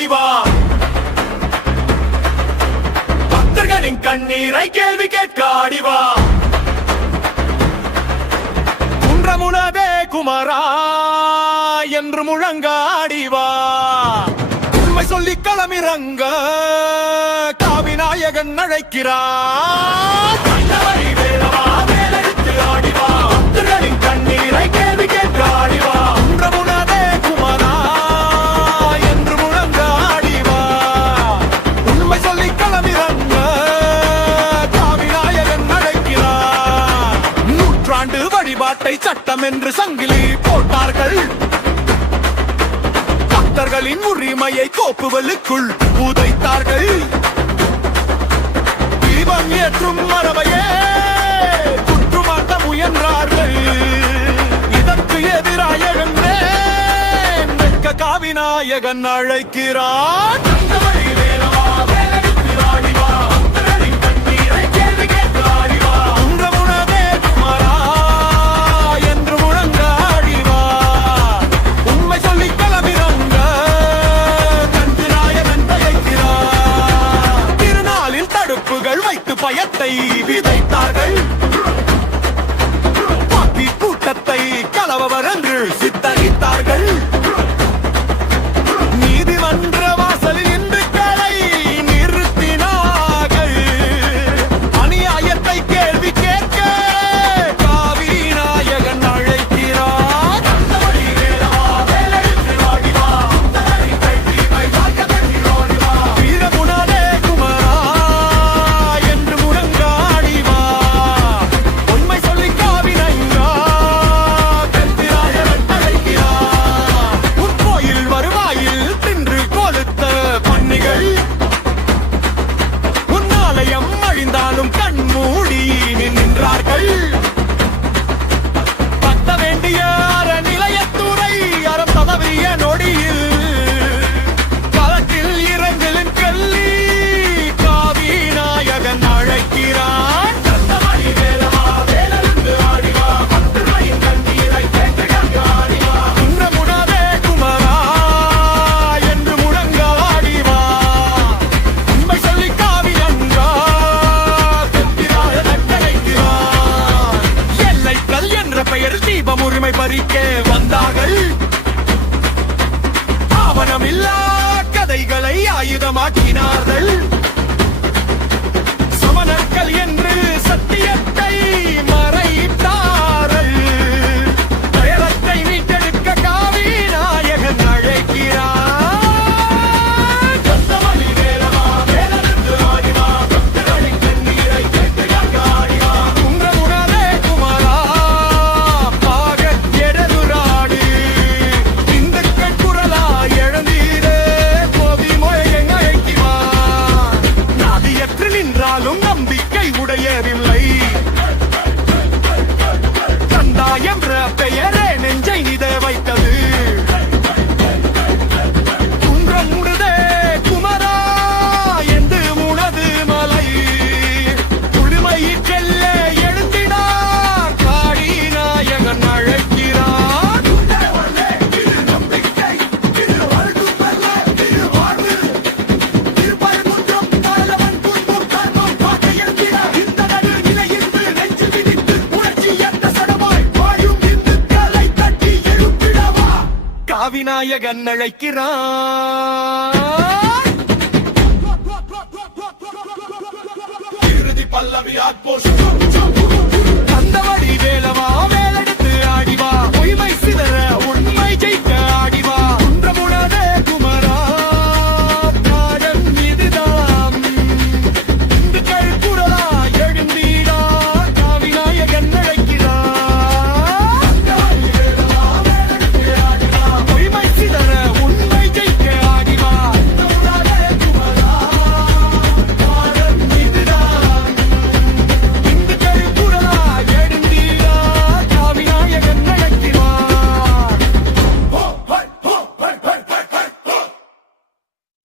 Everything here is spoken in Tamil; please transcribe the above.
ஆடிவா. பக்தர்களின் கண்ணீரை கேள்வி கேட்க ஆடிவா. குன்றமுனதே குமரா என்று முழங்காடிவா. உண்மை சொல்லி களமிறங்க காவிநாயகன் அழைக்கிறார். கண்ணீரை கேள்வி கேட்க ஆடிவா. குன்றமுனதே குமரா என்று முழங்காடிவா. உண்மை சொல்லி களமிறங்க காவிநாயகன் அழைக்கிறார். நூற்றாண்டு வழிபாட்டை சட்டம் என்று சங்கிலி போட்டார்கள். பக்தர்களின் உரிமையை கோப்புகளுக்குள் புதைத்தார்கள். தீபம் ஏற்றும் மரபையே குற்றுமாட்ட முயன்றார்கள். இதற்கு எதிராக எழுந்தேன் வெட்க காவிநாயகன் அழைக்கிறார். பயத்தை விதைத்தார்கள். பாப்பி கூட்டத்தை கலவவர் என்று சித்தரித்தார்கள். நீதிமன்ற வாசலில் இந்துக்களை நிறுத்தினார்கள். அநியாயத்தை கேள்வி கேட்க காவிநாயகன் அழைக்கிறார். வீரமுனதே குமரா என்று முழங்காடிவா. உண்மை சொல்லி காவினையா கத்திராயவன் அழைக்கிறார். உட்கோயில் வருவாயில் தின்று கொளுத்த பன்னிகள். உன்னாலயம் அழிந்தாலும் கண்மூடி நின்றார்கள். பத்த வேண்டிய அறநிலையத்துறை அறம் ததவிய நொடியில் களத்தில் இறங்கலின் கல்லி காவிநாயகன் அழைக்கிறார். குன்றமுனதே குமரா என்று முழங்காடிவா. உண்மை சொல்லி காவியங்கா கத்திராயவன் அழைக்கிறார். எல்லைகள் என்ற பெயர் தீபம் உரிமை பறிக்க வந்தார்கள். ஆவணமில்லா கதைகளை ஆயுதமாக்கினார்கள். சமணர்கள் என்று சத்தியத்தை மறைத்தார்கள். பெயரத்தை மீட்டெடுக்க காவிநாயகன் அழைக்கிறார். குன்றமுனதே குமரா பாகத் எடலுராடு. இந்துக்கள் குரலா எழுந்தீரே கோவி மொழியன் அழைக்கிறார். நாதியற்று நின்றாலும் நம்பிக்கை உடையவில்லை. கந்தா என்ற பெயரே நெஞ்சை நித வைத்தது. குன்றமுனதே குமரா என்று உனது மலை. உரிமையிற்கெல்ல எழுந்தினார் காவிநாயகன் அழைக்கிறார். காவிநாயகன் அழைக்கிறார்.